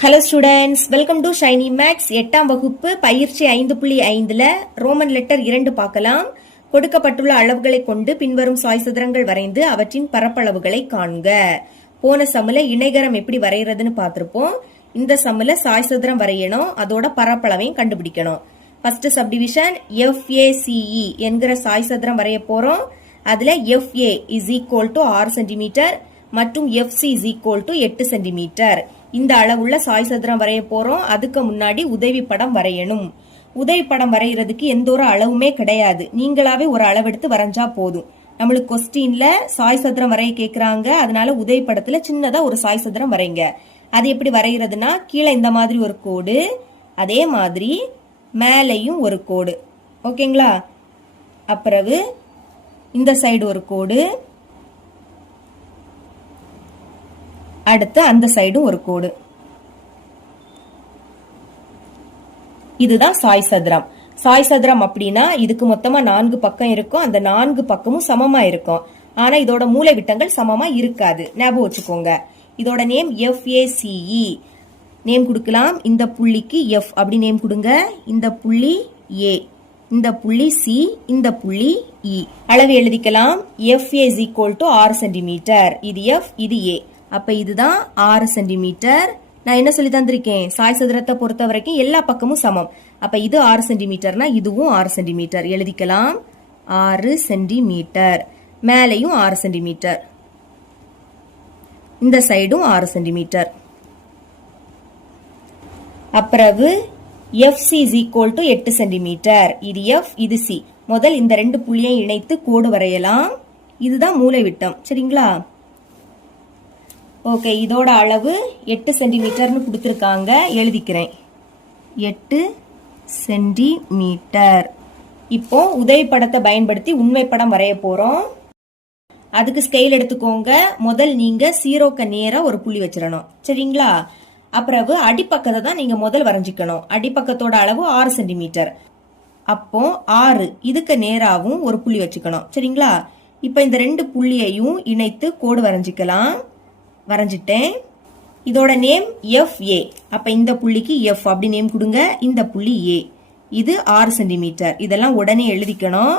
Hello students, welcome to Shiny Max. 8ஆம் வகுப்பு பயிற்சி 5.5ல ரோமன் லெட்டர் 2 பார்க்கலாம். கொடுக்கப்பட்டுள்ள அளவுகளை கொண்டு பின்வரும் சாய்சதுரங்கள் வரைந்து அவற்றின் பரப்பளவுகளை காண்க. போன சம்முல இணைகரம் எப்படி வரைகிறதுன்னு பார்த்திருப்போம். இந்த சம்முல சாய்சதுரம் வரையணும், அதோட பரப்பளவையும் கண்டுபிடிக்கணும். ஃபர்ஸ்ட் சப்டிவிஷன் FACE என்கிற சாய்சதுரம் வரைய போறோம். அதுல FA is equal to 6 centimetre மற்றும் FC is equal to 8 centimetre. இந்த அளவுள்ள சாய்சதுரம் வரைய போறோம். அதுக்கு முன்னாடி உதவி படம் வரையணும். உதவி படம் வரைகிறதுக்கு எந்த ஒரு அளவுமே கிடையாது, நீங்களாவே ஒரு அளவெடுத்து வரைஞ்சா போதும். நம்மளுக்கு கொஸ்டின்ல சாய்சதுரம் வரைய கேக்குறாங்க, அதனால உதவி படத்துல சின்னதா ஒரு சாய்சதுரம் வரைங்க. அது எப்படி வரைகிறதுனா, கீழே இந்த மாதிரி ஒரு கோடு, அதே மாதிரி மேலையும் ஒரு கோடு, ஓகேங்களா? அப்புறம் இந்த சைடு ஒரு கோடு, அடுத்து அந்த சைடும் ஒரு கோடு. இதுதான் சாய்சதுரம். சாய்சதுரம் அப்படின்னா இதுக்கு மொத்தமா 4 பக்கம் இருக்கும். அந்த 4 பக்கமும் சமமா இருக்கும். ஆனா இதோட மூலை விட்டங்கள் சமமா இருக்காது, ஞாபகம் வச்சுக்கோங்க. இதோட நேம் FACE நேம் கொடுக்கலாம். இந்த புள்ளிக்கு F அப்படி நேம் கொடுங்க. இந்த புள்ளி A, இந்த புள்ளி C, இந்த புள்ளி E. அளவு எழுதிக்கலாம். FA is equal to 6 centimetre. இது F, இது A. அப்ப இதுதான் 6 சென்டிமீட்டர். நான் என்ன சொல்லி தந்திருக்கேன், சாய்சதுரத்தை பொறுத்த வரைக்கும் எல்லா பக்கமும் சமம். அப்ப இது 6 சென்டிமீட்டர்னா இதுவும் 6 சென்டிமீட்டர் எழுதிக்கலாம். 6 சென்டிமீட்டர். மேலையும் 6 சென்டிமீட்டர், இந்த சைடும் 6 சென்டிமீட்டர். அப்புறம் FC is equal to 8 centimetre. இது F, இது C. முதல் இந்த 2 புள்ளியை இணைத்து கோடு வரையலாம். இதுதான் மூலை விட்டம், சரிங்களா? ஓகே, இதோட அளவு 8 சென்டிமீட்டர்னு கொடுத்துருக்காங்க, எழுதிக்கிறேன். 8 சென்டிமீட்டர். இப்போ உதவி படத்தை பயன்படுத்தி உண்மை படம் வரைய போறோம். அதுக்கு ஸ்கேல் எடுத்துக்கோங்க. முதல் நீங்க 0க்கு நேரா ஒரு புள்ளி வச்சிடணும், சரிங்களா? அப்புறம் அடிப்பக்கத்தை தான் நீங்க முதல் வரைஞ்சிக்கணும். அடிப்பக்கத்தோட அளவு 6 சென்டிமீட்டர். அப்போ 6 இதுக்கு நேராவும் ஒரு புள்ளி வச்சுக்கணும், சரிங்களா? இப்ப இந்த 2 புள்ளியையும் இணைத்து கோடு வரைஞ்சிக்கலாம். வரைஞ்சிட்டேன். இதோட நேம் FA. அப்ப இந்த புள்ளிக்கு F அப்படி நேம் கொடுங்க. இந்த புள்ளி A, இது 6 சென்டிமீட்டர். இதெல்லாம் உடனே எழுதிக்கணும்.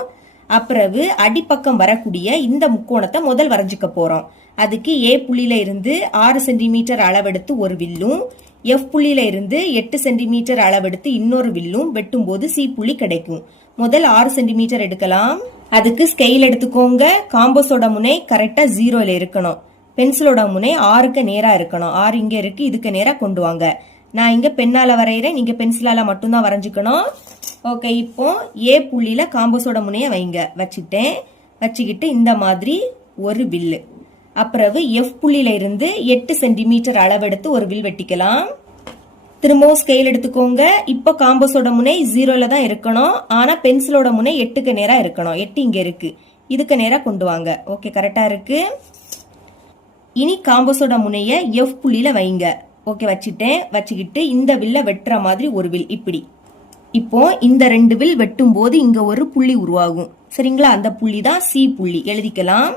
அப்புறம் அடிப்பக்கம் வரக்கூடிய இந்த முக்கோணத்தை முதல் வரைஞ்சிக்க போறோம். அதுக்கு A புள்ளியில இருந்து 6 சென்டிமீட்டர் அளவெடுத்து ஒரு வில்லும், F புள்ளியில இருந்து 8 சென்டிமீட்டர் அளவெடுத்து இன்னொரு வில்லும் வெட்டும் போது C புள்ளி கிடைக்கும். முதல் 6 சென்டிமீட்டர் எடுக்கலாம். அதுக்கு ஸ்கேல் எடுத்துக்கோங்க. காம்பஸோட முனை கரெக்டா 0ல இருக்கணும். பென்சிலோட முனை 6க்கு நேரா இருக்கணும். 6 இங்க இருக்கு, இதுக்கு நேரா கொண்டு வாங்க. நான் இங்க பெண்ணால வரைகிறேன், நீங்க பென்சிலால மட்டும்தான் வரைஞ்சிக்கணும். ஓகே, இப்போ A புள்ளியில காம்பஸோட முனைய வைங்க. வச்சுட்டேன். வச்சுக்கிட்டு இந்த மாதிரி ஒரு வில்லு. அப்புறம் F புள்ளியில இருந்து 8 சென்டிமீட்டர் அளவெடுத்து ஒரு வில் வெட்டிக்கலாம். திரும்பவும் ஸ்கேல் எடுத்துக்கோங்க. இப்போ காம்பஸோட முனை 0ல தான் இருக்கணும், ஆனா பென்சிலோட முனை 8க்கு நேரா இருக்கணும். 8 இங்க இருக்கு, இதுக்கு நேரா கொண்டு வாங்க. ஓகே, கரெக்டா இருக்கு. இனி காம்பஸோட முனைய F புள்ளியில வைங்க. ஓகே, வச்சுட்டேன். வச்சுக்கிட்டு இந்த வில்ல வெட்டுற மாதிரி ஒரு வில் இப்படி. இப்போ இந்த 2 வில் வெட்டும் போது இங்க ஒரு புள்ளி உருவாகும், சரிங்களா? அந்த புள்ளி தான் C புள்ளி, எழுதிக்கலாம்.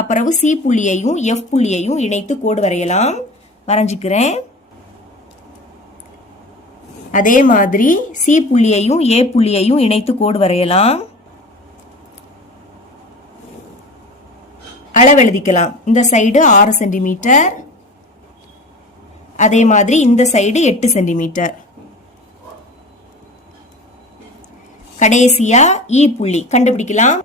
அப்புறம் C புள்ளியையும் F புள்ளியையும் இணைத்து கோடு வரையலாம். வரைஞ்சிக்கிறேன். அதே மாதிரி C புள்ளியையும் A புள்ளியையும் இணைத்து கோடு வரையலாம். அளவு எழுதிக்கலாம். இந்த சைடு 6 சென்டிமீட்டர், அதே மாதிரி இந்த சைடு 8 சென்டிமீட்டர். கடைசியா E புள்ளி கண்டுபிடிக்கலாம்.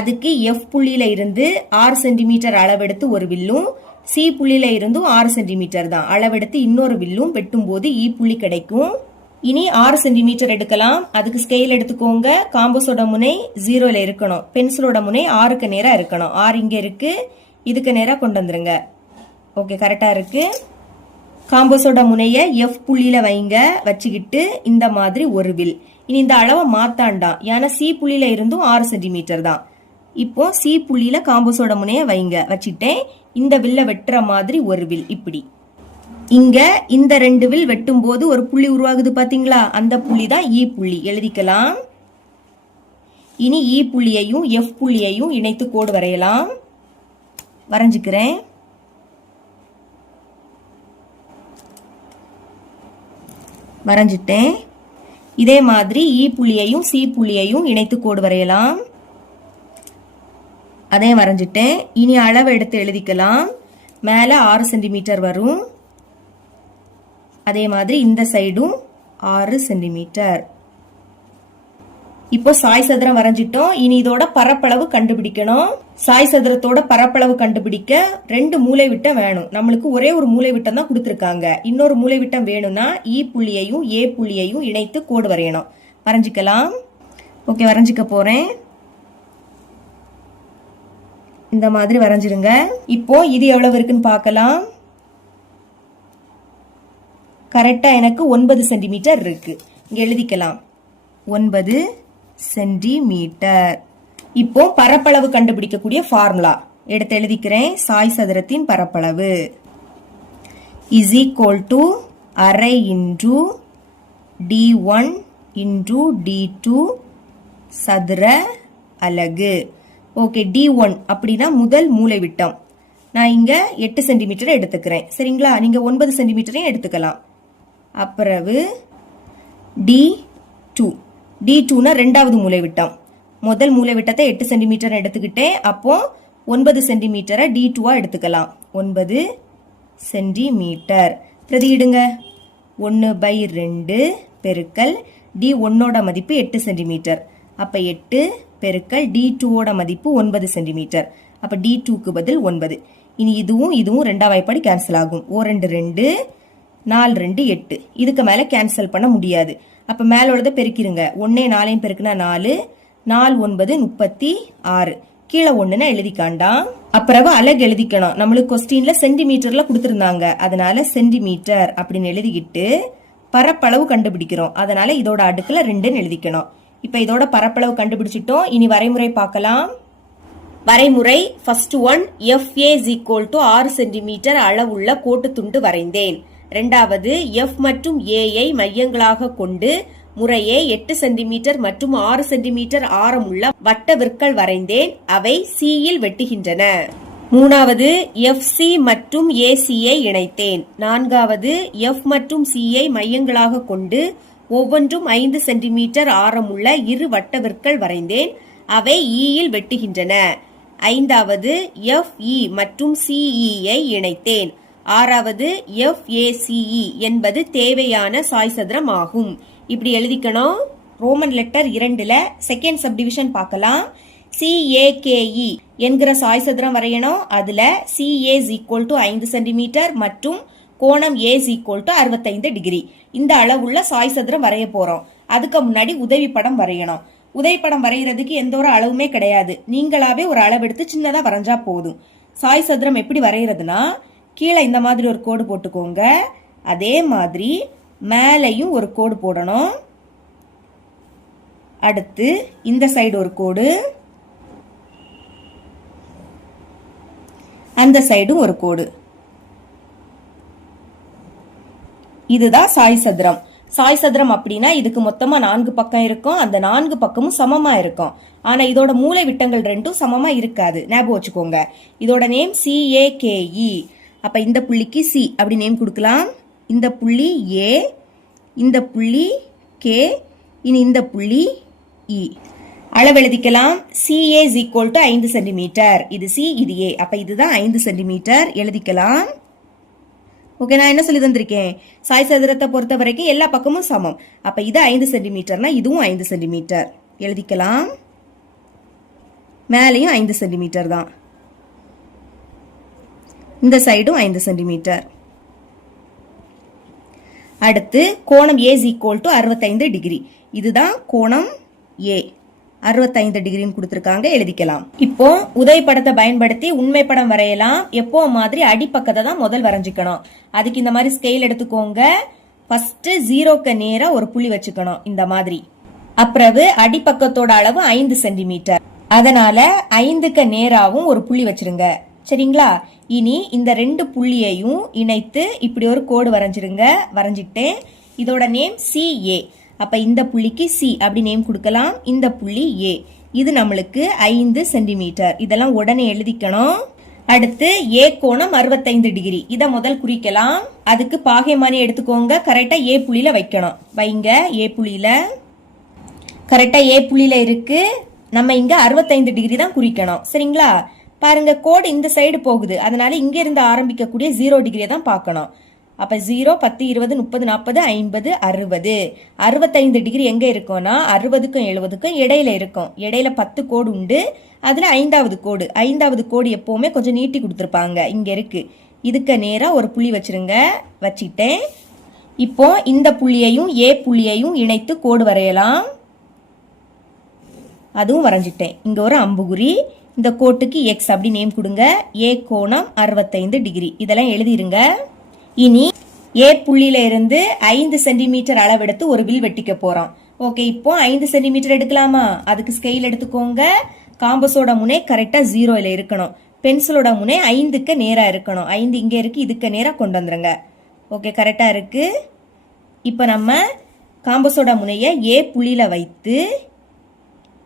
அதுக்கு F புள்ளியில இருந்து 6 சென்டிமீட்டர் அளவெடுத்து ஒரு வில்லும், C புள்ளியில இருந்தும் 6 சென்டிமீட்டர் தான் அளவெடுத்து இன்னொரு வில்லும் வெட்டும் போது E புள்ளி கிடைக்கும். இனி 6 சென்டிமீட்டர் எடுக்கலாம். அதுக்கு ஸ்கேல் எடுத்துக்கோங்க. காம்பஸோட முனை 0ல இருக்கணும், பென்சிலோட முனை 6க்கு நேரா இருக்கணும். 6 இங்க இருக்கு, இதுக்கு நேரா கொண்டு வந்துருங்க. ஓகே, கரெக்டா இருக்கு. காம்பஸோட முனைய F புள்ளியில வைங்க. வச்சுக்கிட்டு இந்த மாதிரி ஒரு வில். இனி இந்த அளவை மாத்தாண்டாம், ஏன்னா C புள்ளியில இருந்தும் 6 சென்டிமீட்டர் தான். இப்போ C புள்ளியில காம்பஸோட முனைய வைங்க. வச்சுட்டேன். இந்த வில்ல வெட்டுற மாதிரி ஒரு வில் இப்படி. இங்க இந்த 2 வில் வெட்டும் போது ஒரு புள்ளி உருவாகுது, பாத்தீங்களா? அந்த புள்ளி தான் E புள்ளி, எழுதிக்கலாம். இனி E புள்ளியையும் F புள்ளியையும் இணைத்து கோடு வரையலாம். வரைஞ்சுக்கிறேன். வரைஞ்சிட்டேன். இதே மாதிரி இ புள்ளியையும் சி புள்ளியையும் இணைத்து கோடு வரையலாம். அதே வரைஞ்சிட்டேன். இனி அளவு எடுத்து எழுதிக்கலாம். மேலே 6 சென்டிமீட்டர் வரும். அதே மாதிரி இந்த சைடும் 6 சென்டிமீட்டர். இப்போ சாய் சதுரம் வரைஞ்சிட்டோம். இனி இதோட பரப்பளவு கண்டுபிடிக்கணும். சாய் சதுரத்தோட பரப்பளவு கண்டுபிடிக்க 2 மூலை விட்டம் வேணும். நம்மளுக்கு ஒரே ஒரு மூலை விட்டம் தான் கொடுத்துருக்காங்க. இன்னொரு மூலை விட்டம் வேணும்னா இ புள்ளியையும் ஏ புள்ளியையும் இணைத்து கோடு வரையணும். வரைஞ்சிக்கலாம். ஓகே, வரைஞ்சிக்க போறேன். இந்த மாதிரி வரைஞ்சிருங்க. இப்போ இது எவ்வளவு இருக்குன்னு பார்க்கலாம். கரெக்டா எனக்கு 9 சென்டிமீட்டர் இருக்கு. இங்க எழுதிக்கலாம் 9 சென்டிமீட்டர். இப்போ பரப்பளவு கண்டுபிடிக்கக்கூடிய ஃபார்முலா எடுத்து எழுதிக்கிறேன். சாய் சதுரத்தின் பரப்பளவு இஸ் ஈக்குவல் டு அரை இன்டு d1 இன்டு d2 சதுர அலகு. ஓகே, d1 அப்படின்னா முதல் மூலை விட்டம். நான் இங்க 8 சென்டிமீட்டர் எடுத்துக்கிறேன். சரிங்களா? நீங்க 9 சென்டிமீட்டரையும் எடுத்துக்கலாம். அப்புறவு d2 d2னா ரெண்டாவது மூலை விட்டம். முதல் மூலை விட்டத்தை 8 சென்டிமீட்டர் எடுத்துக்கிட்டேன். அப்போ 9 சென்டிமீட்டரை d2ஆ எடுத்துக்கலாம். 9 சென்டிமீட்டர். பிரதியிடுங்க. 1/2 பெருக்கல் d1ஓட மதிப்பு 8 சென்டிமீட்டர். அப்ப 8 பெருக்கல் d2ஓட மதிப்பு 9 சென்டிமீட்டர். அப்ப d2க்கு பதில் 9. இனி இதுவும் இதுவும் ரெண்டாம் வாய்ப்பாடு கேன்சல் ஆகும். 2 2 4 2 8. இதுக்கு மேல கேன்சல் பண்ண முடியாது. அப்ப மேலோட பெருக்கிருங்க. 1 4 பெருக்குனா 4 4 9 36. கீழே 1ன்னு எழுதிக்காண்டாம். அப்புறம் அலகு எழுதிக்கணும். நம்மளுக்கு கொஸ்டின்ல சென்டிமீட்டர்ல கொடுத்திருந்தாங்க. அதனால சென்டிமீட்டர் அப்படின்னு எழுதிக்கிட்டு பரப்பளவு கண்டுபிடிக்கிறோம். அதனால இதோட அடுக்குல 2ன்னு எழுதிக்கணும். இப்ப இதோட பரப்பளவு கண்டுபிடிச்சிட்டோம். இனி வரைமுறை பார்க்கலாம். வரைமுறை first one FA is equal to 6 centimetre அளவுள்ள கோட்டு துண்டு வரைந்தேன். இரண்டாவது F மற்றும் A ஐ மையங்களாக கொண்டு முறையே 8 சென்டிமீட்டர் மற்றும் 6 சென்டிமீட்டர் ஆரமுள்ள வட்ட விற்கள் வரைந்தேன். அவை C யில் வெட்டுகின்றன. மூணாவது FC மற்றும் AC ஐ இணைத்தேன். நான்காவது F மற்றும் C ஐ மையங்களாக கொண்டு ஒவ்வொன்றும் 5 சென்டிமீட்டர் ஆரமுள்ள இரு வட்ட விற்கள் வரைந்தேன். அவை E யில் வெட்டுகின்றன. ஐந்தாவது FE மற்றும் CE ஐ இணைத்தேன். ஆறாவது FACE என்பது தேவையான சாய் சதுரம் ஆகும். இப்படி எழுதிக்கணும். ரோமன் லெட்டர் 2ல செகண்ட் சப்டிவிஷன் பார்க்கலாம். CAKE என்கிற சாய் சதுரம் வரையணும். அதுல CA is equal to 5 centimetre மற்றும் கோணம் A is equal to 65 degree. இந்த அளவுள்ள சாய் சதுரம் வரைய போறோம். அதுக்கு முன்னாடி உதவி படம் வரையணும். உதவி படம் வரைகிறதுக்கு எந்த ஒரு அளவுமே கிடையாது. நீங்களாவே ஒரு அளவு எடுத்து சின்னதா வரைஞ்சா போதும். சாய் சதுரம் எப்படி வரைகிறதுனா, கீழே இந்த மாதிரி ஒரு கோடு போட்டுக்கோங்க. அதே மாதிரி மேலையும் ஒரு கோடு போடணும். அடுத்து இந்த சைடு ஒரு கோடு, அந்த சைடும் ஒரு கோடு. இதுதான் சாய் சதுரம். சாய் சதுரம் அப்படின்னா இதுக்கு மொத்தமா 4 பக்கம் இருக்கும். அந்த 4 பக்கமும் சமமா இருக்கும். ஆனா இதோட மூலை விட்டங்கள் ரெண்டும் சமமா இருக்காது. ஞாபகம் வச்சுக்கோங்க. இதோட நேம் CAKE. அப்ப இந்த புள்ளிக்கு C அப்படி நேம் கொடுக்கலாம். இந்த புள்ளி A, இந்த புள்ளி K, இனி இந்த புள்ளி E. அளவு எழுதிக்கலாம். CA is equal to 5 centimetre. இது C, இது A. அப்ப இதுதான் 5 சென்டிமீட்டர் எழுதிக்கலாம். ஓகே, நான் என்ன சொல்லி தந்திருக்கேன்? சாய் சதுரத்தை பொறுத்த வரைக்கும் எல்லா பக்கமும் சமம். அப்ப இது 5 சென்டிமீட்டர்னா இதுவும் 5 சென்டிமீட்டர் எழுதிக்கலாம். மேலையும் 5 சென்டிமீட்டர் தான். இந்த சைடும் 5 சென்டிமீட்டர். அடுத்து கோணம் A is equal to 65 degree. இதுதான் கோணம் A. 65 டிகிரின்னு கொடுத்திருக்காங்க, எழுதிக்கலாம். இப்போ உதவி படத்தை பயன்படுத்தி உண்மை படம் வரையலாம். எப்போ மாதிரி அடிப்பக்கத்தை தான் முதல் வரைஞ்சிக்கணும். அதுக்கு இந்த மாதிரி ஸ்கேல் எடுத்துக்கோங்க. ஃபர்ஸ்ட் 0க்கு நேரா ஒரு புள்ளி வச்சுக்கணும் இந்த மாதிரி. அப்புறம் அடிப்பக்கத்தோட அளவு 5 சென்டிமீட்டர். அதனால 5க்கு நேராவும் ஒரு புள்ளி வச்சிருங்க. சரிங்களா? இனி இந்த 2 புள்ளியையும் இணைத்து இப்படி ஒரு கோடு வரைஞ்சிருங்க. வரைஞ்சிட்டேன். இதோட நேம் CA. அப்ப இந்த புள்ளிக்கு C அப்படி நேம் கொடுக்கலாம். இந்த புள்ளி A. இது நம்மளுக்கு 5 சென்டிமீட்டர். இதெல்லாம் உடனே எழுதிக்கணும். அடுத்து ஏ கோணம் 65 டிகிரி. இத முதல் குறிக்கலாம். அதுக்கு பாகைமானி எடுத்துக்கோங்க. கரெக்டா ஏ புள்ளியில வைக்கணும். வைங்க. ஏ புள்ளியில கரெக்டா ஏ புள்ளியில இருக்கு. நம்ம இங்க 65 டிகிரி தான் குறிக்கணும். சரிங்களா? பாருங்க, கோடு இந்த சைடு போகுது. அதனால இங்க இருந்து ஆரம்பிக்கக்கூடிய 0 டிகிரியை தான் பார்க்கணும். அப்ப 0, 10, 20, 30, 40, 50, 60. 65 டிகிரி எங்க இருக்கும்னா 60க்கும் 70க்கும் இடையில இருக்கும். இடையில 10 கோடு உண்டு. அதுல 5வது கோடு. 5வது கோடு எப்பவுமே கொஞ்சம் நீட்டி கொடுத்துருப்பாங்க. இங்க இருக்கு. இதுக்கு நேரா ஒரு புள்ளி வச்சிருங்க. வச்சிட்டேன். இப்போ இந்த புள்ளியையும் ஏ புள்ளியையும் இணைத்து கோடு வரையலாம். அதுவும் வரைஞ்சிட்டேன். இங்க ஒரு அம்புகுறி. இந்த கோட்டுக்கு எக்ஸ் அப்படி நேம் கொடுங்க. ஏ கோணம் 65 டிகிரி. இதெல்லாம் எழுதிருங்க. இனி ஏ புள்ளியில இருந்து 5 சென்டிமீட்டர் அளவெடுத்து ஒரு வில் வெட்டிக்க போறோம். ஓகே, இப்போ 5 சென்டிமீட்டர் எடுக்கலாமா? அதுக்கு ஸ்கெயில் எடுத்துக்கோங்க. காம்பஸோட முனை கரெக்டா 0ல இருக்கணும். பென்சிலோட முனை 5க்கு நேரா இருக்கணும். 5 இங்க இருக்கு. இதுக்கு நேரா கொண்டு வந்துருங்க. ஓகே, கரெக்டா இருக்கு. இப்ப நம்ம காம்பஸோட முனைய ஏ புள்ளியில வைத்து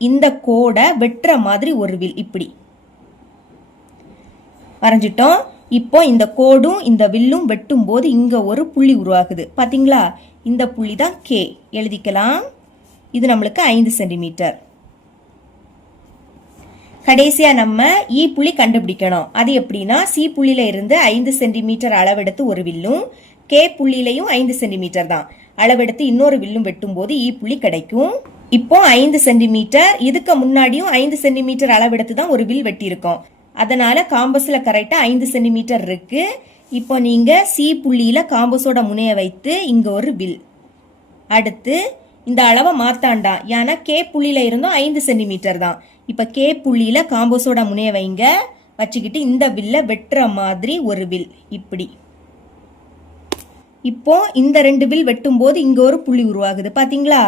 இந்த கோடை வெட்டுற மாதிரி ஒரு வில் இப்படி வரைஞ்சிட்டோம். இப்போ இந்த கோடும் இந்த வில்லும் வெட்டும் போது இங்க ஒரு புள்ளி உருவாகுது. பாத்தீங்களா? இந்த புள்ளி தான் கே. எழுதிக்கலாம். இது நம்மளுக்கு 5 சென்டிமீட்டர். கடைசியா நம்ம இ புள்ளி கண்டுபிடிக்கணும். அது எப்படின்னா, சி புள்ளியில இருந்து 5 சென்டிமீட்டர் அளவெடுத்து ஒரு வில்லும், கே புள்ளியிலையும் 5 சென்டிமீட்டர் தான் அளவெடுத்து இன்னொரு வில்லும் வெட்டும் போது இ புள்ளி கிடைக்கும். இப்போ 5 சென்டிமீட்டர், இதுக்கு முன்னாடியும் 5 சென்டிமீட்டர் அளவெடுத்து தான் ஒரு வில் வெட்டி இருக்கோம். அதனால காம்பஸ்ல கரெக்டா 5 சென்டிமீட்டர் இருக்கு. இப்போ நீங்க சி புள்ளியில காம்பஸோட முனைய வைத்து இங்க ஒரு வில். அடுத்து இந்த அளவை மாத்தாண்டா, ஏன்னா கே புள்ளியில இருந்தும் 5 சென்டிமீட்டர் தான். இப்ப கே புள்ளியில காம்பஸோட முனைய வைங்க. வச்சுக்கிட்டு இந்த வில்ல வெட்டுற மாதிரி ஒரு வில் இப்படி. இப்போ இந்த 2 வில் வெட்டும் போது இங்க ஒரு புள்ளி உருவாகுது. பாத்தீங்களா?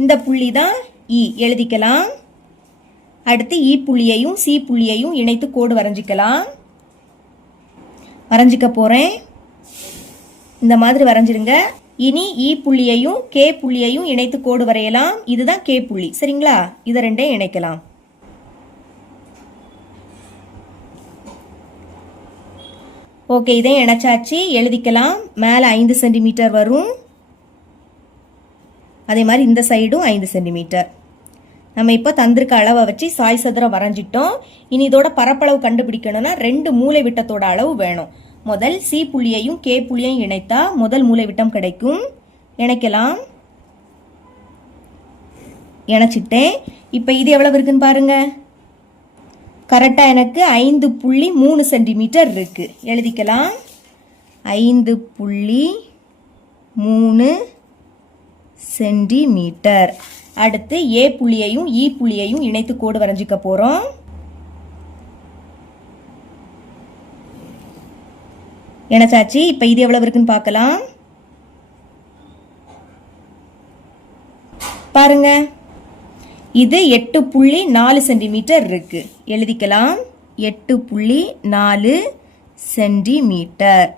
இந்த புள்ளி தான் இ. எழுதிக்கலாம். அடுத்து இ புள்ளியையும் சி புள்ளியையும் இணைத்து கோடு வரைஞ்சிக்கலாம். வரைஞ்சிக்க போறேன். இந்த மாதிரி வரைஞ்சிருங்க. இனி இ புள்ளியையும் கே புள்ளியையும் இணைத்து கோடு வரையலாம். இதுதான் கே புள்ளி. சரிங்களா? இதை ரெண்டையும் இணைக்கலாம். ஓகே, இதை இணைச்சாச்சு. எழுதிக்கலாம். மேல 5 சென்டிமீட்டர் வரும். அதே மாதிரி இந்த சைடும் 5 சென்டிமீட்டர். நம்ம இப்போ தந்திருக்க அளவை வச்சு சாய் சதுரம் வரைஞ்சிட்டோம். இனி இதோட பரப்பளவு கண்டுபிடிக்கணும்னா 2 மூலை விட்டத்தோட அளவு வேணும். முதல் சி புள்ளியையும் கே புள்ளியையும் இணைத்தா முதல் மூலை விட்டம் கிடைக்கும். இணைக்கலாம். இணைச்சிட்டேன். இப்போ இது எவ்வளவு இருக்குன்னு பாருங்க. கரெக்டா எனக்கு 5.3 சென்டிமீட்டர் இருக்கு. எழுதிக்கலாம். 5.3 சென்டிமீட்டர். அடுத்து ஏ புள்ளியையும் இ புள்ளியையும் இணைத்து கோடு வரைஞ்சிக்க போறோம். இணைச்சாச்சு. இப்ப இது எவ்வளவு இருக்குன்னு பார்க்கலாம். பாருங்க, இது 8.4 சென்டிமீட்டர் இருக்கு. எழுதிக்கலாம். 8.4 சென்டிமீட்டர்.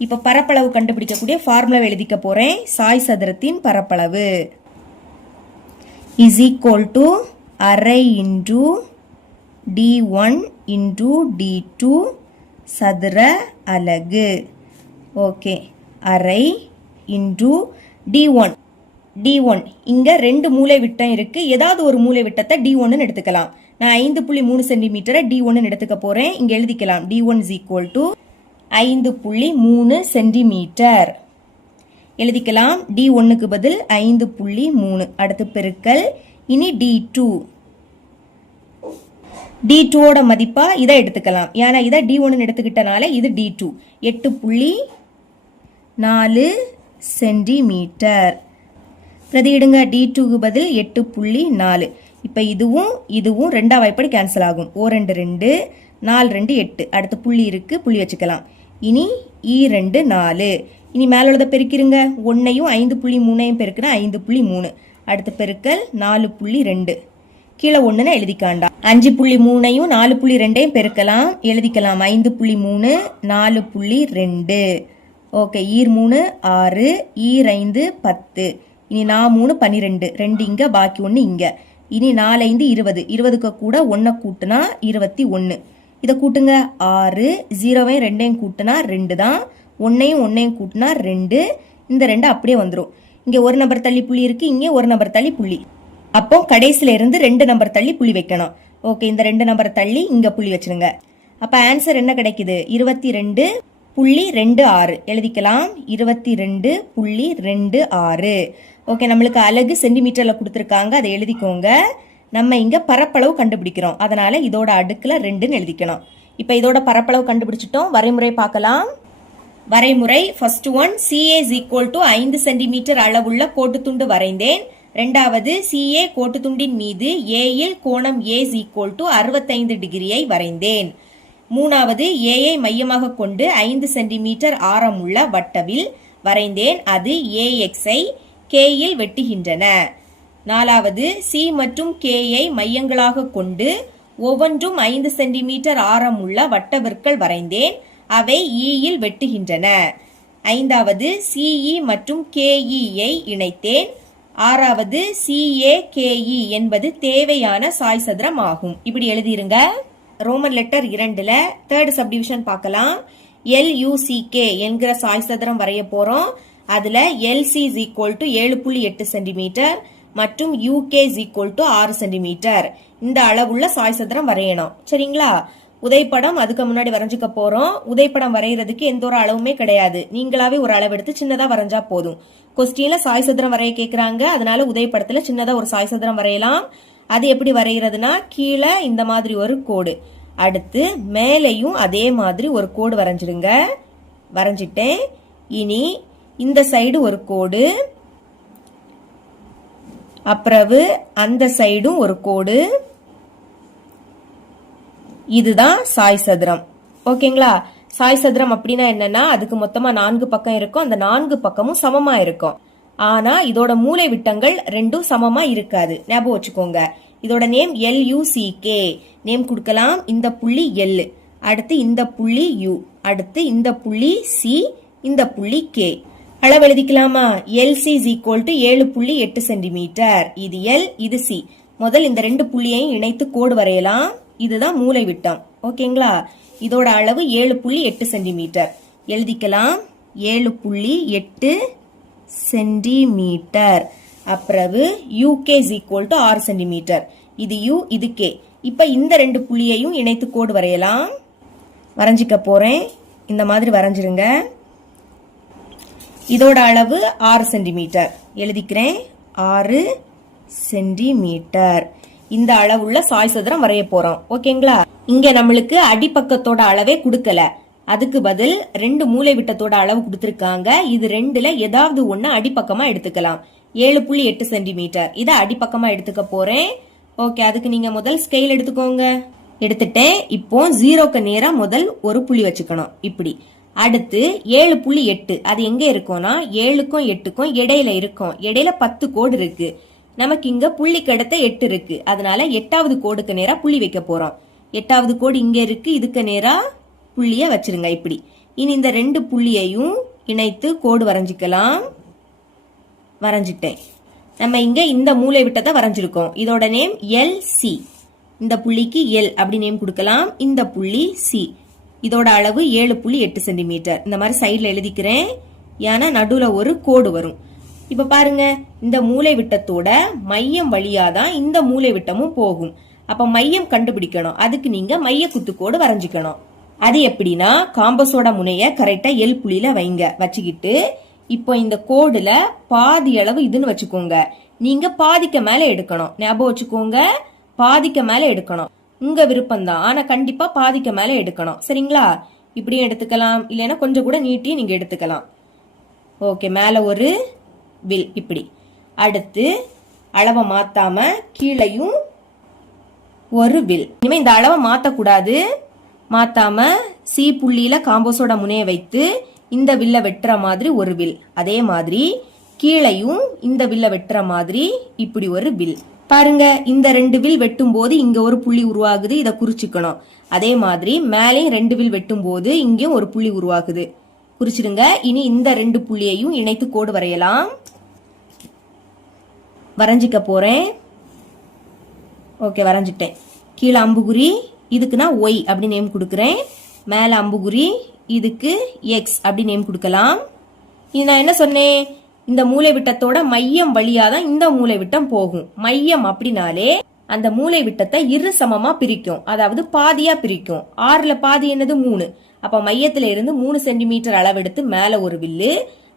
இப்ப பரப்பளவு கண்டுபிடிக்கக்கூடிய ஃபார்முலா எழுதிக்க போறேன். சாய் சதுரத்தின் பரப்பளவு is equal to அரை இன்டு d1 இன்டு d2 சதுர அலகு. ஓகே, அரை இன்டு d1. d1 இங்க 2 மூலை விட்டம் இருக்கு. ஏதாவது ஒரு மூலை விட்டத்தை d1 எடுத்துக்கலாம். நான் 5.3 சென்டிமீட்டரை d1 எடுத்துக்க போறேன். இங்க எழுதிக்கலாம். d1 is equal to 5.3 centimetre. எழுதிக்கலாம். d1க்கு பதில் 5.3. அடுத்து பெருக்கல். இனி d2. d2ஓட மதிப்பா இதை எடுத்துக்கலாம். ஏன்னா இதை d1 எடுத்துக்கிட்டனால இது d2. 8.4 சென்டிமீட்டர். பிரதியிடுங்க. d2க்கு பதில் 8.4. இப்ப இதுவும் இதுவும் 2ஆம் வாய்ப்படி கேன்சல் ஆகும். 2 2 4 2 8. அடுத்து புள்ளி இருக்கு. புள்ளி வச்சுக்கலாம். இனி e2 4. இனி மேல உள்ளதை பெருக்கிருங்க. 1ஐயும் 5.3ஐயும் பெருக்குனா 5.3. அடுத்து பெருக்கல் 4.2. கீழே 1ன்னு எழுதிக்காண்டா. 5.3ஐயும் 4.2ஐயும் பெருக்கலாம். எழுதிக்கலாம். 5.3 4.2. ஓகே, ஈர் 3 6 ஈர் 5 10. இனி 4 3 12. 2 இங்க, பாக்கி 1 இங்க. இனி 4 5 20. 20க்கு கூட 1 கூட்டுனா 21. இதை கூட்டுங்க 6, 0வையும் 2ஐயும் கூட்டினா 2 தான், 1ஐயும் 1ஐயும் கூட்டினா 2, இந்த 2 அப்படியே வந்துடும். இங்கே ஒரு நம்பர் தள்ளி புள்ளி இருக்கு, இங்கே ஒரு நம்பர் தள்ளி புள்ளி. அப்போ கடைசியில இருந்து 2 நம்பர் தள்ளி புள்ளி வைக்கணும். ஓகே, இந்த 2 நம்பர் தள்ளி இங்க புள்ளி வச்சிருங்க. அப்ப ஆன்சர் என்ன கிடைக்குது? 22.26 எழுதிக்கலாம். 22.26. ஓகே, நம்மளுக்கு அலகு சென்டிமீட்டர்ல கொடுத்துருக்காங்க, அதை எழுதிக்கோங்க. நம்ம இங்க பரப்பளவு கண்டுபிடிக்கிறோம், அதனால இதோட அடுக்குல 2ன்னு எழுதிக்கணும். இப்ப இதோட பரப்பளவு கண்டுபிடிச்சிட்டோம். வரைமுறை பார்க்கலாம். வரைமுறை first one, CA is equal to 5 centimetre அளவுள்ள கோட்டுத்துண்டு வரைந்தேன். இரண்டாவது, CA கோட்டுத்துண்டின் மீது A இல் கோணம் A is equal to 65 டிகிரியை வரைந்தேன். மூணாவது, A ஐ மையமாக கொண்டு 5 சென்டிமீட்டர் ஆரமுள்ள வட்டவில் வரைந்தேன். அது AX ஐ K இல் வெட்டுகின்றன. நாலாவது, C மற்றும் K ஐ மையங்களாக கொண்டு ஒவ்வொன்றும் 5 சென்டிமீட்டர் ஆரமுள்ள வட்டவிற்கள் வரைந்தேன். அவை E இல் வெட்டுகின்றன. ஐந்தாவது, CE மற்றும் KE ஐ இணைத்தேன். ஆறாவது, CA KE என்பது தேவையான சாய் சதுரம் ஆகும். இப்படி எழுதிருங்க. ரோமன் லெட்டர் 2ல தேர்ட் சப்டிவிஷன் பார்க்கலாம். LUCK என்கிற சாய் சதுரம் வரைய போறோம். அதுல LC is equal to 7.8 centimetre மற்றும் UK is equal to 6 centimetre. இந்த அளவுள்ள சாய் சதுரம் வரையணும். சரிங்களா? உதைப்படம் அதுக்கு முன்னாடி வரைஞ்சுக்க போறோம். உதைப்படம் வரைகிறதுக்கு எந்த ஒரு அளவுமே கிடையாது, நீங்களாவே ஒரு அளவு எடுத்து சின்னதா வரைஞ்சா போதும். கொஸ்டின்ல சாய் சதுரம் வரைய கேக்குறாங்க, அதனால உதைப்படத்துல சின்னதா ஒரு சாய் சதுரம் வரையலாம். அது எப்படி வரைகிறதுனா, கீழே இந்த மாதிரி ஒரு கோடு, அடுத்து மேலையும் அதே மாதிரி ஒரு கோடு வரைஞ்சிடுங்க. வரைஞ்சிட்டேன். இனி இந்த சைடு ஒரு கோடு, அப்புறவு அந்த சைடும் ஒரு கோடு. இதுதான் சாய் சதுரம். ஓகேங்களா? சாய் சதுரம் அப்படின்னா என்னன்னா, அதுக்கு மொத்தமா 4 பக்கம் இருக்கும். அந்த 4 பக்கமும் சமமா இருக்கும். ஆனா இதோட மூலை விட்டங்கள் ரெண்டும் சமமா இருக்காது. ஞாபகம் வச்சுக்கோங்க. இதோட நேம் LUCK நேம் கொடுக்கலாம். இந்த புள்ளி L, அடுத்து இந்த புள்ளி U, அடுத்து இந்த புள்ளி C, இந்த புள்ளி K. அளவு எழுதிக்கலாமா? LC is equal to 7.8 centimetre. இது L, இது C. முதல் இந்த 2 புள்ளியையும் இணைத்து கோடு வரையலாம். இதுதான் மூலை விட்டம். ஓகேங்களா? இதோட அளவு 7.8 சென்டிமீட்டர். எழுதிக்கலாம். 7.8 சென்டிமீட்டர். அப்புறவு UK is equal to 6 centimetre. இது U, இது K. இப்ப இந்த 2 புள்ளியையும் இணைத்து கோடு வரையலாம். வரைஞ்சிக்க போறேன். இந்த மாதிரி வரைஞ்சிருங்க. இதோட அளவு 6 சென்டிமீட்டர். எழுதிக்கிறேன். 6 சென்டிமீட்டர். இந்த அளவுள்ள சாய் சதுரம் வரைய போறோம். ஓகேங்களா? இங்க நம்மளுக்கு அடிப்பக்கத்தோட அளவே கொடுக்கல, அதுக்கு பதில் 2 மூலை விட்டத்தோட அளவு கொடுத்திருக்காங்க. இது 2ல ஏதாவது ஒண்ணு அடிப்பக்கமா எடுத்துக்கலாம். 7.8 சென்டிமீட்டர். இதை அடிப்பக்கமா எடுத்துக்க போறேன். ஓகே, அதுக்கு நீங்க முதல் ஸ்கேல் எடுத்துக்கோங்க. எடுத்துட்டேன். இப்போ 0க்கு நேரா முதல் ஒரு புள்ளி வச்சுக்கணும். இப்படி. அடுத்து 7.8 அது எங்க இருக்கும்னா 7க்கும் 8க்கும் இடையில இருக்கும். இடையில 10 கோடு இருக்கு. நமக்கு இங்க புள்ளிக்கு அடுத்த 8 இருக்கு. அதனால 8வது கோடுக்கு நேரா புள்ளி வைக்க போறோம். 8வது கோடு இங்க இருக்கு. இதுக்கு நேரா புள்ளிய வச்சிருங்க. இப்படி. இனி இந்த 2 புள்ளியையும் இணைத்து கோடு வரைஞ்சிக்கலாம். வரைஞ்சிட்டேன். நம்ம இங்க இந்த மூலை விட்டத்தை வரைஞ்சிருக்கோம். இதோட நேம் LC. இந்த புள்ளிக்கு L அப்படி நேம் கொடுக்கலாம். இந்த புள்ளி C. இதோட அளவு 7.8 சென்டிமீட்டர். இந்த மாதிரி சைட்ல எழுதிக்கிறேன். ஏன்னா நடுவுல ஒரு கோடு வரும். இப்ப பாருங்க, இந்த மூலை விட்டத்தோட மையம் வழியாதான் இந்த மூலை விட்டமும் போகும். அப்ப மையம் கண்டுபிடிக்கணும். அதுக்கு நீங்க மைய குத்துக்கோடு வரைஞ்சிக்கணும். அது எப்படின்னா, காம்பஸோட முனைய கரெக்டா L புள்ளியில வைங்க. வச்சுக்கிட்டு இப்போ இந்த கோடுல பாதி அளவு இதுன்னு வச்சுக்கோங்க. நீங்க பாதிக்க மேல எடுக்கணும். ஞாபகம் வச்சுக்கோங்க, பாதிக்க மேல எடுக்கணும். உங்க விருப்பம் தான், ஆனா கண்டிப்பா பாதிக்க மேல எடுக்கணும். சரிங்களா? இப்படியும் எடுத்துக்கலாம், இல்லைன்னா கொஞ்சம் கூட நீட்டி நீங்க எடுத்துக்கலாம். ஓகே, மேல ஒரு வில் இப்படி. அடுத்து அளவை மாத்தாம கீழையும் ஒரு வில். இனிமே இந்த அளவை மாத்தக்கூடாது. மாத்தாம C புள்ளியில காம்போஸோட முனைய வைத்து இந்த வில்ல வெட்டுற மாதிரி ஒரு வில். அதே மாதிரி கீழையும் இந்த வில்ல வெட்டுற மாதிரி இப்படி ஒரு வில். பாருங்க, இந்த 2 வில் வெட்டும் போது இங்க ஒரு புள்ளி உருவாகுது. இதை குறிச்சுக்கணும். அதே மாதிரி மேலையும் 2 வில் வெட்டும் போது இங்கேயும் ஒரு புள்ளி உருவாகுது. குறிச்சிடுங்க. இனி இந்த 2 புள்ளியையும் இணைத்து கோடு வரையலாம். வரைஞ்சிக்க போறேன். ஓகே, வரைஞ்சிட்டேன். கீழே அம்புகுறி, இதுக்கு நான் ஒய் அப்படி நேம் கொடுக்குறேன். மேல அம்புகுறி, இதுக்கு எக்ஸ் அப்படி நேம் கொடுக்கலாம். இது நான் என்ன சொன்னேன், இந்த மூலை விட்டத்தோட மையம் வழியாதான் இந்த மூலை விட்டம் போகும். மையம் அப்படின்னாலே அந்த மூலை விட்டத்தை இரு சமமா பிரிக்கும், அதாவது பாதியா பிரிக்கும். 6ல பாதி என்னது 3. அப்ப மையத்துல இருந்து 3 சென்டிமீட்டர் அளவெடுத்து மேல ஒரு வில்லு,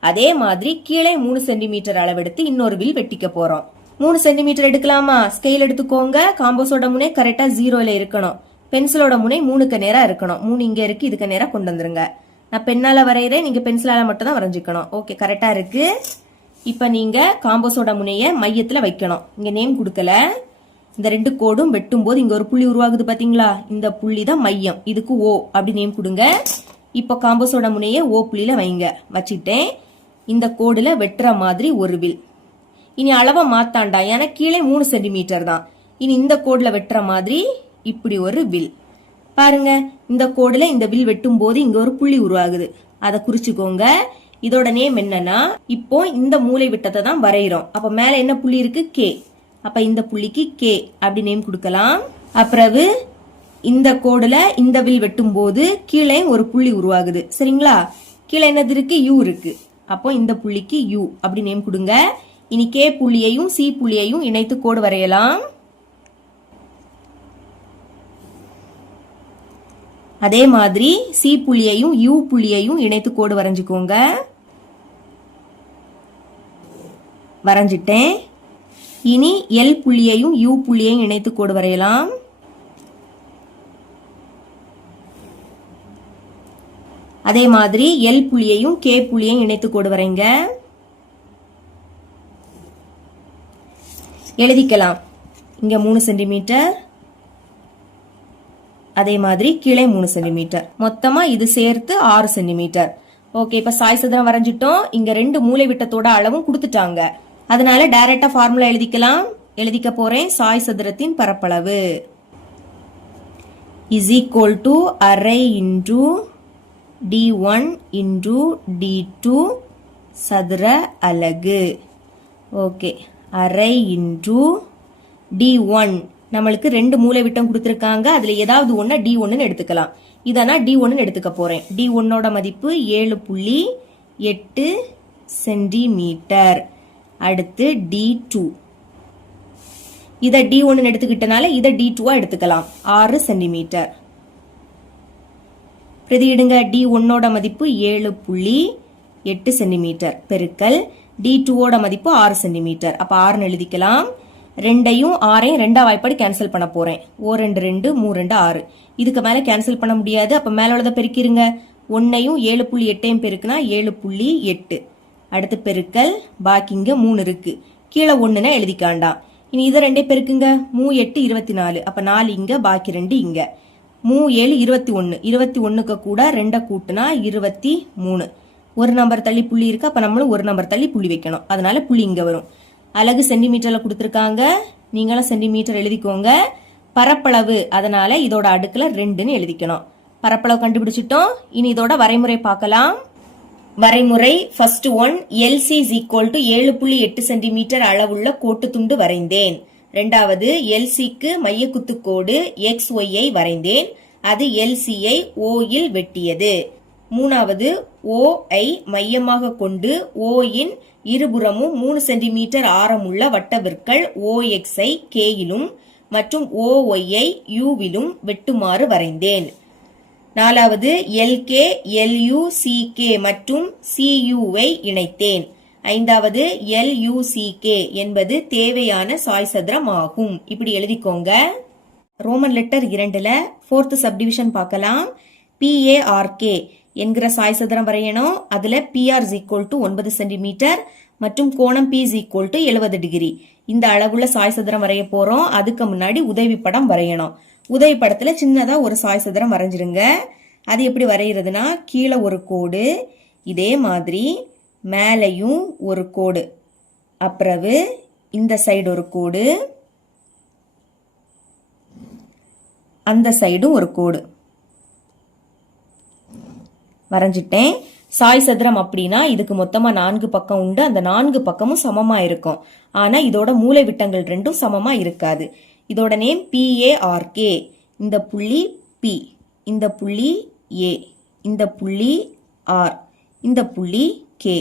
அதே மாதிரி கீழே 3 சென்டிமீட்டர் அளவெடுத்து இன்னொரு வில் வெட்டிக்க போறோம். 3 சென்டிமீட்டர் எடுக்கலாமா? ஸ்கேல் எடுத்துக்கோங்க. காம்போஸோட முனை கரெக்டா 0ல இருக்கணும். பென்சிலோட முனை 3க்கு நேரா இருக்கணும். 3 இங்க இருக்கு, இதுக்கு நேரா கொண்டு வந்துருங்க. நான் பெண்ணால வரைகிறேன், நீங்க பென்சிலால மட்டும் தான் வரைஞ்சிக்கணும். ஓகே, கரெக்டா இருக்கு. இப்ப நீங்க காம்போஸோட முனைய மையத்துல வைக்கணும். இங்க நேம் கொடுக்கல. இந்த 2 கோடும் வெட்டும் போது இங்க ஒரு புள்ளி உருவாகுது பாத்தீங்களா? இந்த புள்ளி தான் மையம். இதுக்கு ஓ அப்படி நேம் கொடுங்க. இப்ப காம்போஸோட முனைய ஓ புள்ளியில வைங்க. வச்சுட்டேன். இந்த கோடுல வெட்டுற மாதிரி ஒரு வில். இனி அளவை மாத்தாண்டா, ஏன்னா கீழே 3 சென்டிமீட்டர் தான். இனி இந்த கோடுல வெட்டுற மாதிரி இப்படி ஒரு வில். பாருங்க, இந்த கோடுல இந்த வில் வெட்டும் போது இங்க ஒரு புள்ளி உருவாகுது. அதை குறிச்சுக்கோங்க. இதோட நேம் என்னன்னா, இப்போ இந்த மூலை விட்டத்தை தான் வரைகிறோம். அப்ப மேல என்ன புள்ளி இருக்கு? கே. அப்ப இந்த புள்ளிக்கு கே அப்படி நேம் கொடுக்கலாம். அப்புறவு இந்த கோடுல இந்த வில் வெட்டும் போது கீழே ஒரு புள்ளி உருவாகுது. சரிங்களா? கீழே என்னது இருக்கு? யூ இருக்கு. அப்போ இந்த புள்ளிக்கு யூ அப்படி நேம் கொடுங்க. இனி கே புள்ளியையும் சி புள்ளியையும் இணைத்து கோடு வரையலாம். அதே மாதிரி சி புள்ளியையும் யூ புள்ளியையும் இணைத்து கோடு வரைஞ்சுக்கோங்க. வரைஞ்சிட்டேன். இனி எல் புள்ளியையும் யூ புள்ளியையும் இணைத்து கோடு வரையலாம். அதே மாதிரி எல் புள்ளியையும் கே புள்ளியையும் இணைத்து கோடு வரைங்க. எழுதிக்கலாம். இங்க 3 சென்டிமீட்டர், அதே மாதிரி கீழே 3 சென்டிமீட்டர், மொத்தமா இது சேர்த்து 6 சென்டிமீட்டர். ஓகே, இப்ப சாய் சதுரம் வரைஞ்சிட்டோம். இங்க 2 மூலை விட்டத்தோட அளவும் கொடுத்துட்டாங்க. அதனால டைரக்டா ஃபார்முலா எழுதிக்கலாம். எழுதிக்க போறேன். சாய் சதுரத்தின் பரப்பளவு இஸ் ஈக்குவல் டு அரை இன்டு d1 இன்டு d2 சதுர அலகு. ஓகே, அரை இன்டு d1. நம்மளுக்கு 2 மூலை விட்டம் கொடுத்திருக்காங்க. அதுல ஏதாவது ஒண்ணு d1 எடுத்துக்கலாம். இதனா d1 எடுத்துக்க போறேன். d1ஓட மதிப்பு 7.8 சென்டிமீட்டர். அடுத்து d2. இத d1 எடுத்துக்கிட்டனால இத d2 எடுத்துக்கலாம். 6 சென்டிமீட்டர். பிரதியிடுங்க. d1ஓட மதிப்பு 7.8 சென்டிமீட்டர் பெருக்கல் d2ஓட மதிப்பு 6 சென்டிமீட்டர். அப்ப 6 எழுதிக்கலாம். 2ஐயும் 6ஐயும் 2ஆ வாய்ப்பாடு கேன்சல் பண்ண போறேன். 2 2 3 2 6. இதுக்கு மேல கேன்சல் பண்ண முடியாது. அப்ப மேல உள்ளத பெருக்கிருங்க. 1ஐயும் 7.8ஐயும் பெருக்குனா 7.8. அடுத்து பெருக்கல். பாக்கி இங்க 3 இருக்கு. கீழே 1னா எழுதிக்காண்டாம். இனி இதை 2 பெருக்குங்க. 3 8 24. அப்ப 4 இங்க, பாக்கி 2 இங்க. 3 7 21. 21க்கு கூட 2 கூட்டுனா 23. ஒரு நம்பர் தள்ளி புள்ளி இருக்கு. அப்ப நம்மளும் ஒரு நம்பர் தள்ளி புள்ளி வைக்கணும். அதனால புள்ளி இங்க வரும். அலகு சென்டிமீட்டர்ல கொடுத்திருக்காங்க. நீங்களும் சென்டிமீட்டர் எழுதிக்கோங்க. பரப்பளவு, அதனால இதோட அடுக்குல 2ன்னு எழுதிக்கணும். பரப்பளவு கண்டுபிடிச்சிட்டோம். இனி இதோட வரைமுறை பார்க்கலாம். வரைமுறை first one, LC is equal to 7.8 centimetre அளவுள்ள கோட்டு துண்டு வரைந்தேன். ரெண்டாவது, எல்சிக்கு மைய குத்துக்கோடு XY வரைந்தேன். அது எல்சியை ஓயில் வெட்டியது. மூணாவது, ஓஐ மையமாக கொண்டு ஓயின் இருபுறமும் 3 சென்டிமீட்டர் ஆரமுள்ள வட்டவிற்கள் OXஐ கேயிலும் மற்றும் OYஐ யூவிலும் வெட்டுமாறு வரைந்தேன். நாலாவது, LK, LU, CK மற்றும் CUவை இணைத்தேன். ஐந்தாவது, LUCK என்பது தேவையான சாய் சதுரம் ஆகும். இப்படி எழுதிக்கோங்க. ரோமன் லெட்டர் 2ல 4th சப்டிவிஷன் பார்க்கலாம். PARK என்கிற சாய் சதுரம் வரையணும். அதுல PR is equal to 9 centimetre மற்றும் கோணம் P is equal to 70 degree. இந்த அளவுள்ள சாய் சதுரம் வரைய போறோம். அதுக்கு முன்னாடி உதவி படம் வரையணும். உதவி படத்துல சின்னதா ஒரு சாய் சதுரம் வரைஞ்சிருங்க. அது எப்படி வரைகிறதுனா, கீழே ஒரு கோடு, இதே மாதிரி மேலையும் ஒரு கோடு, அப்புறவு இந்த சைடு ஒரு கோடு, அந்த சைடும் ஒரு கோடு வரைஞ்சிட்டேன். சாய் சதுரம் அப்படின்னா இதுக்கு மொத்தமா 4 பக்கம் உண்டு. அந்த 4 பக்கமும் சமமா இருக்கும். ஆனா இதோட மூலை விட்டங்கள் ரெண்டும் சமமா இருக்காது. இதோட நேம் PARK. இந்த புள்ளி P, இந்த புள்ளி A, இந்த புள்ளி R, இந்த புள்ளி K.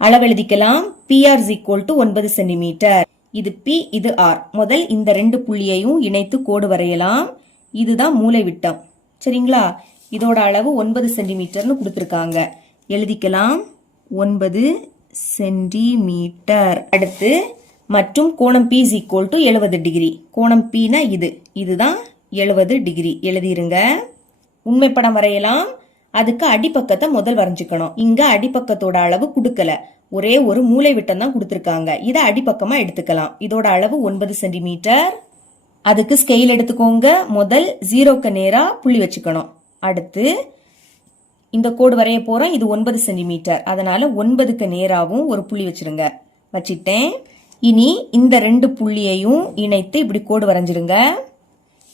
அளவு எழுதிக்கலாம். PR is equal to 9 centimetre. இது P, இது R. முதல் இந்த ரெண்டு புள்ளியையும் இணைத்து கோடு வரையலாம். இதுதான் மூலை விட்டம். சரிங்களா? இதோட அளவு 9 சென்டிமீட்டர்னு கொடுத்திருக்காங்க. எழுதிக்கலாம் 9 சென்டிமீட்டர். அடுத்து மற்றும் கோணம் P is equal to 70 degree. கோணம் P னா இதுதான் 70 டிகிரி. எழுதிருங்க. உண்மை படம் வரையலாம். அதுக்கு அடிப்பக்கத்தை முதல் வரைஞ்சுக்கணும். இங்க அடிப்பக்கத்தோட அளவு கொடுக்கல, ஒரே ஒரு மூலை விட்டம் தான் கொடுத்திருக்காங்க. இதை அடிப்பக்கமா எடுத்துக்கலாம். இதோட அளவு 9 சென்டிமீட்டர். அதுக்கு ஸ்கேல் எடுத்துக்கோங்க. முதல் 0க்கு நேரா புள்ளி வச்சுக்கணும். அடுத்து இந்த கோடு வரைய போறோம். இது 9 சென்டிமீட்டர், அதனால 9க்கு நேராவும் ஒரு புள்ளி வச்சிருங்க. வச்சிட்டேன். இனி இந்த ரெண்டு புள்ளியையும் இணைத்து இப்படி கோடு வரைஞ்சிருங்க.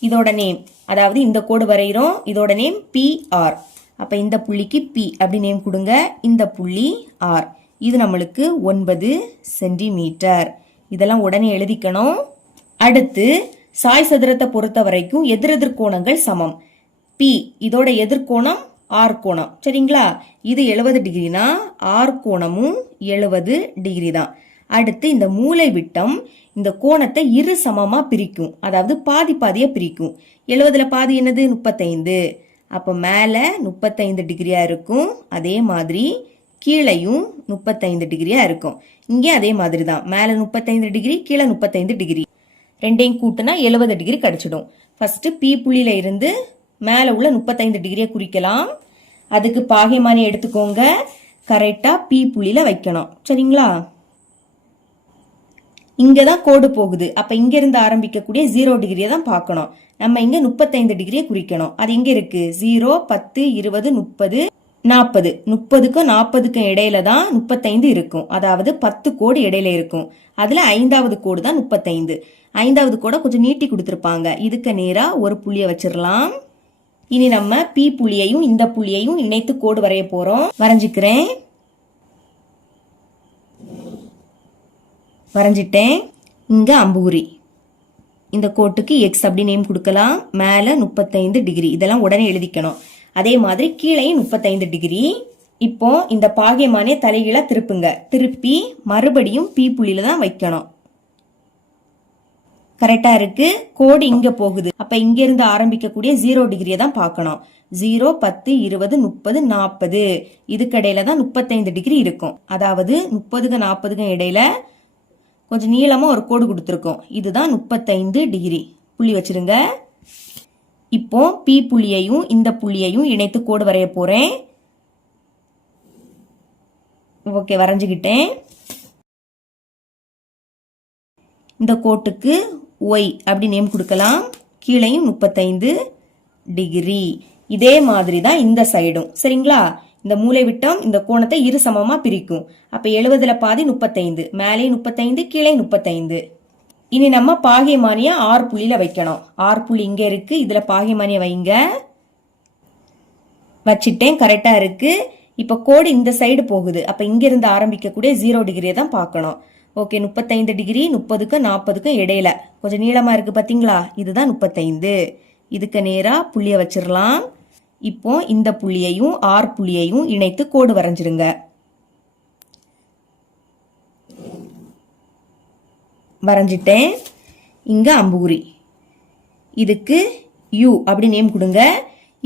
இதோட நேம், அதாவது இந்த கோடு வரைகிறோம், இதோட நேம் PR. அப்ப இந்த புள்ளிக்கு P அப்படி நேம் கொடுங்க. இந்த புள்ளி R. இது நம்மளுக்கு 9 சென்டிமீட்டர். இதெல்லாம் உடனே எழுதிக்கணும். அடுத்து சாய் சதுரத்தை பொறுத்த வரைக்கும் எதிரெதிர் கோணங்கள் சமம். P இதோட எதிர்கோணம் R கோணம். சரிங்களா? இது 70 டிகிரினா R கோணமும் 70 டிகிரி தான். அடுத்து இந்த மூலை விட்டம் இந்த கோணத்தை இரு சமமா பிரிக்கும், அதாவது பாதி பாதியா பிரிக்கும். 70ல பாதி என்னது? 35. அப்ப மேல 35 டிகிரியா இருக்கும். அதே மாதிரி கீழையும் 35 டிகிரியா இருக்கும். இங்கே அதே மாதிரி தான், மேல 35 டிகிரி, கீழே 35 டிகிரி. ரெண்டையும் கூட்டுனா 70 டிகிரி கிடைச்சிடும். ஃபர்ஸ்ட் P புள்ளியில இருந்து மேல உள்ள 35 டிகிரியை குறிக்கலாம். அதுக்கு பாகைமானி எடுத்துக்கோங்க. கரெக்டா P புள்ளியில வைக்கணும். சரிங்களா? இங்கதான் கோடு போகுது. அப்ப இங்க இருந்து ஆரம்பிக்கக்கூடிய 0 டிகிரியை தான் பார்க்கணும். நம்ம இங்க 35 டிகிரியை குறிக்கணும். அது எங்க இருக்கு? 0, 10, 20, 30, 40. 30க்கும் 40க்கும் இடையில தான் 35 இருக்கும். அதாவது 10 கோடு இடையில இருக்கும். அதுல 5வது கோடு தான் 35. 5வது கோடை கொஞ்சம் நீட்டி கொடுத்திருப்பாங்க. இதுக்கு நேரா ஒரு புள்ளிய வச்சிடலாம். இனி நம்ம P புள்ளியையும் இந்த புள்ளியையும் இணைத்து கோடு வரைய போறோம். வரைஞ்சுக்கிறேன். வரைஞ்சிட்டேன். இங்க அம்புகுறி. இந்த கோட்டுக்கு X அப்படி நேம் கொடுக்கலாம். மேல 35 டிகிரி. இதெல்லாம் உடனே எழுதிக்கணும். அதே மாதிரி கீழையும் 35 டிகிரி. இப்போ இந்த பாகைமானிய தலைகீழா திருப்புங்க. திருப்பி மறுபடியும் P புள்ளியில தான் வைக்கணும். கரெக்டா இருக்கு. கோடு இங்க போகுது. அப்ப இங்க இருந்து ஆரம்பிக்கக்கூடிய 0 டிகிரியை தான் பார்க்கணும். 0, 10, 20, 30, 40. இதுக்கு இடையில தான் 35 டிகிரி இருக்கும். அதாவது 30க்கும் 40க்கும் இடையில கொஞ்சம் நீளமா ஒரு கோடு கொடுத்துருக்கோம். இதுதான் 35 டிகிரி. புள்ளி வச்சிருங்க. இப்போ P புள்ளியையும் இந்த புள்ளியையும் இணைத்து கோடு வரைய போறேன். ஓகே, வரைஞ்சுக்கிட்டேன். இந்த கோட்டுக்கு Y அப்படி நேம் கொடுக்கலாம். கீழையும் 35 டிகிரி. இதே மாதிரி தான் இந்த சைடும். சரிங்களா? இந்த மூலை விட்டம் இந்த கோணத்தை இரு சமமா பிரிக்கும். அப்ப 70ல பாதி 35, மேலே 35, கீழே 35. இனி நம்ம பாகைமானிய R புள்ளியில வைக்கணும். R புள்ளி இங்க இருக்கு. இதுல பாகைமானிய வைங்க. வச்சிட்டேன். கரெக்டா இருக்கு. இப்ப கோடு இந்த சைடு போகுது. அப்ப இங்க இருந்து ஆரம்பிக்கக்கூடிய 0 டிகிரியை தான் பார்க்கணும். ஓகே, 35 டிகிரி 30க்கும் 40க்கும் இடையில கொஞ்சம் நீளமா இருக்கு பாத்தீங்களா? இதுதான் 35. இதுக்கு நேரா புள்ளிய வச்சிடலாம். இப்போ இந்த புள்ளியையும் R புள்ளியையும் இணைத்து கோடு வரைஞ்சிருங்க. வரைஞ்சிட்டேன். இங்க அம்புகுறி. இதுக்கு U அப்படி நேம் கொடுங்க.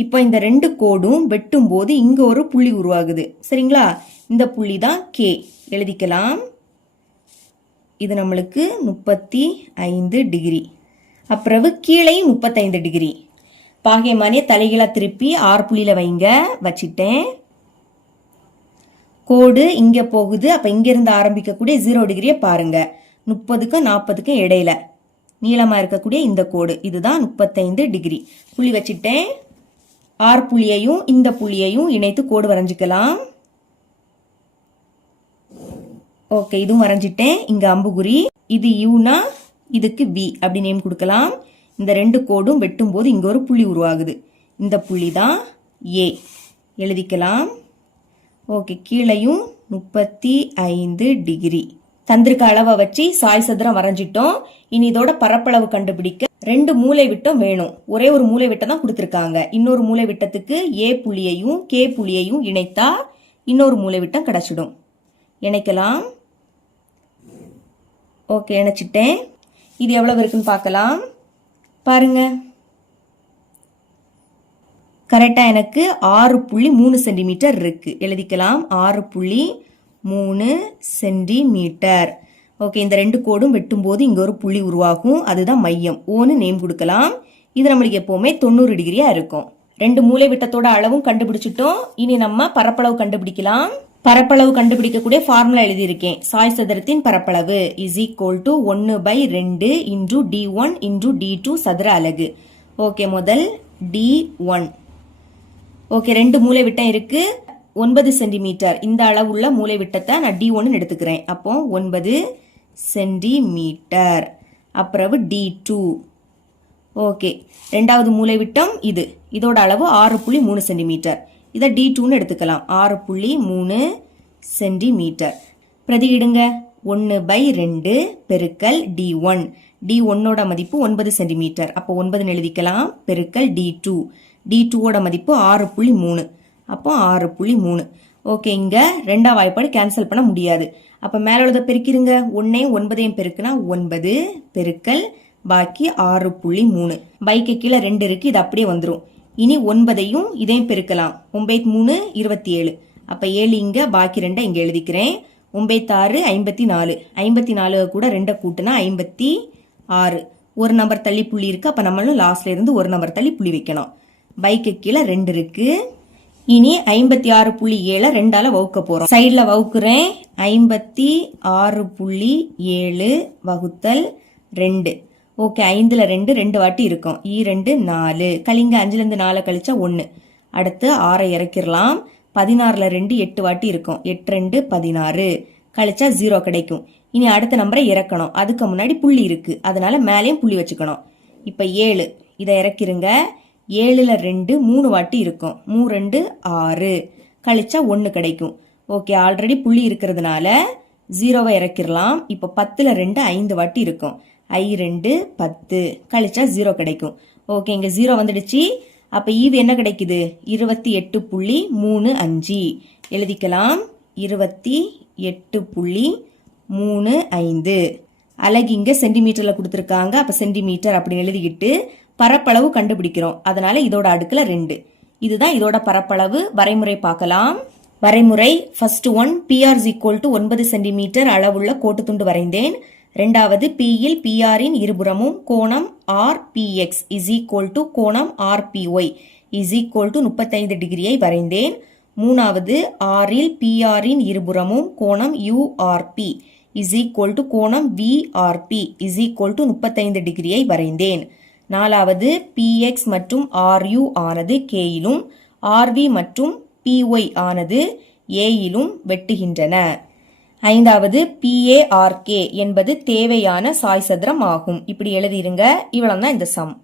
இப்போ இந்த ரெண்டு கோடும் வெட்டும் போது இங்க ஒரு புள்ளி உருவாகுது. சரிங்களா? இந்த புள்ளி தான் K. எழுதிக்கலாம். இது நம்மளுக்கு 35 டிகிரி. அப்புறம் கீழே 35 டிகிரி. பாகைமானிய தலைகீழா திருப்பி R புள்ளியில வைங்க. வச்சிட்டேன். கோடு இங்க போகுது. அப்ப இங்க இருந்து ஆரம்பிக்கக்கூடிய 0 டிகிரியை பாருங்க. 30க்கும் 40க்கும் இடையில நீளமா இருக்கக்கூடிய இந்த கோடு இதுதான் 35 டிகிரி. புள்ளி வச்சிட்டேன். R புள்ளியையும் இந்த புள்ளியையும் இணைத்து கோடு வரைஞ்சுக்கலாம். ஓகே, இதுவும் வரைஞ்சிட்டேன். இங்க அம்புகுறி. இது யூனா இதுக்கு V அப்படி நேம் கொடுக்கலாம். இந்த ரெண்டு கோடும் வெட்டும் போது இங்க ஒரு புள்ளி உருவாகுது. இந்த புள்ளி தான் A. எழுதிக்கலாம். ஓகே, கீழையும் 35 டிகிரி. தந்திருக்க அளவை வச்சு சாய் சதுரம் வரைஞ்சிட்டோம். இனி இதோட பரப்பளவு கண்டுபிடிக்க 2 மூலை விட்டம் வேணும். ஒரே ஒரு மூலை விட்டம் தான் கொடுத்திருக்காங்க. இன்னொரு மூலை விட்டத்துக்கு ஏ புள்ளியையும் கே புள்ளியையும் இணைத்தா இன்னொரு மூலை விட்டம் கிடைச்சிடும். இணைக்கலாம். ஓகே, இணைச்சிட்டேன். இது எவ்வளவு இருக்குன்னு பார்க்கலாம். பாருங்க, கரெக்டா எனக்கு 6.3 சென்டிமீட்டர் இருக்கு. எழுதிக்கலாம் 6.3 சென்டிமீட்டர். ஓகே, இந்த 2 கோடும் வெட்டும் போது இங்க ஒரு புள்ளி உருவாகும். அதுதான் மையம். ஓன்னு நேம் கொடுக்கலாம். இது நம்மளுக்கு எப்பவுமே 90 டிகிரியா இருக்கும். 2 மூலை விட்டத்தோட அளவும் கண்டுபிடிச்சிட்டோம். இனி நம்ம பரப்பளவு கண்டுபிடிக்கலாம். பரப்பளவு கண்டுபிடிக்கக்கூடிய ஃபார்முலா எழுதியிருக்கேன். சாய் சதுரத்தின் பரப்பளவு is equal to 1/2 into d1 into d2 சதுர அலகு. ஓகே, முதல் d1. ஓகே, 2 மூலை விட்டம் இருக்கு. 9 சென்டிமீட்டர் இந்த அளவுள்ள மூலை விட்டத்தை நான் d1 எடுத்துக்கிறேன். அப்போ 9 சென்டிமீட்டர். அப்புறம் d2. ஓகே, ரெண்டாவது மூலை விட்டம் இது. இதோட அளவு 6.3 சென்டிமீட்டர். இதை d2 எடுத்துக்கலாம். 6.3 சென்டிமீட்டர். பிரதியிடுங்க. 1/2 பெருக்கல் d1. d1ஓட மதிப்பு 9 சென்டிமீட்டர். அப்போ 9 எழுதிக்கலாம். பெருக்கல் d2. d2ஓட மதிப்பு 6.3. அப்போ 6.3. ஓகே, இங்க ரெண்டாம் வாய்ப்பாடு கேன்சல் பண்ண முடியாது. அப்ப மேல உள்ளத பெருக்கிருங்க. 1ஐயும் 9ஐயும் பெருக்குனா 9 பெருக்கல் பாக்கி 6.3. பைக்கு கீழே 2 இருக்கு, இது அப்படியே வந்துடும். இனி 9ஐயும் இதையும் பெருக்கலாம். 9×3 27. அப்ப 7 இங்க, பாக்கி 2 இங்க எழுதிக்கிறேன். 9×6 54. 54 கூட 2 கூட்டுனா 56. ஒரு நம்பர் தள்ளி புள்ளி இருக்கு. அப்ப நம்மளும் லாஸ்ட்ல இருந்து ஒரு நம்பர் தள்ளி புள்ளி வைக்கணும். பைக்கு கீழே 2 இருக்கு. இனி 56.7 2ஆல வகுக்க போறோம். சைட்ல வகுக்கிறேன். 56.7 வகுத்தல் 2. ஓகே, 5ல 2 வாட்டி இருக்கும். 2 4. கழிங்க. 5ல இருந்து 4 கழிச்சா 1. அடுத்து 6 இறக்கிடலாம். 16ல 2 8 வாட்டி இருக்கும். 8 2 16. கழிச்சா 0 கிடைக்கும். இனி அடுத்த நம்பரை இறக்கணும். அதுக்கு முன்னாடி புள்ளி இருக்கு, அதனால மேலேயும் புள்ளி வச்சுக்கணும். இப்ப 7 இதை இறக்கிருங்க. 7ல 2 3 வாட்டி இருக்கும். 3 2 6. கழிச்சா 1 கிடைக்கும். ஓகே, ஆல்ரெடி புள்ளி இருக்கிறதுனால 0வை இறக்கிடலாம். இப்ப 10ல 2 5 வாட்டி இருக்கும். 2 10. கழிச்சா 0 கிடைக்கும். ஓகே, இங்க 0 வந்துடுச்சு. அப்ப ஈவு என்ன கிடைக்குது? 28.35 எழுதிக்கலாம். 28.35. அலகு இங்க சென்டிமீட்டர்ல கொடுத்திருக்காங்க. அப்ப சென்டிமீட்டர் அப்படின்னு எழுதிக்கிட்டு பரப்பளவு கண்டுபிடிக்கிறோம். அதனால இதோட அடுக்குல 2. இதுதான் இதோட பரப்பளவு. வரைமுறை பார்க்கலாம். வரைமுறை ஃபர்ஸ்ட் ஒன், PR = 9 சென்டிமீட்டர் அளவுள்ள கோட்டு துண்டு வரைந்தேன். ரெண்டாவது, Pயில் PRஇன் இருபுறமும் கோணம் RPX = கோணம் RPY = 35 டிகிரியை வரைந்தேன். மூணாவது, Rயில் PRஇன் இருபுறமும் கோணம் URP = கோணம் VRP = 35 டிகிரியை வரைந்தேன். நாலாவது, PX மற்றும் RU ஆனது Kயிலும் RV மற்றும் PY ஆனது Aயிலும் வெட்டுகின்றன. ஐந்தாவது, PARK என்பது தேவையான சாய் சதுரம் ஆகும். இப்படி எழுதிருங்க. இவ்வளவுதான் இந்த சம்.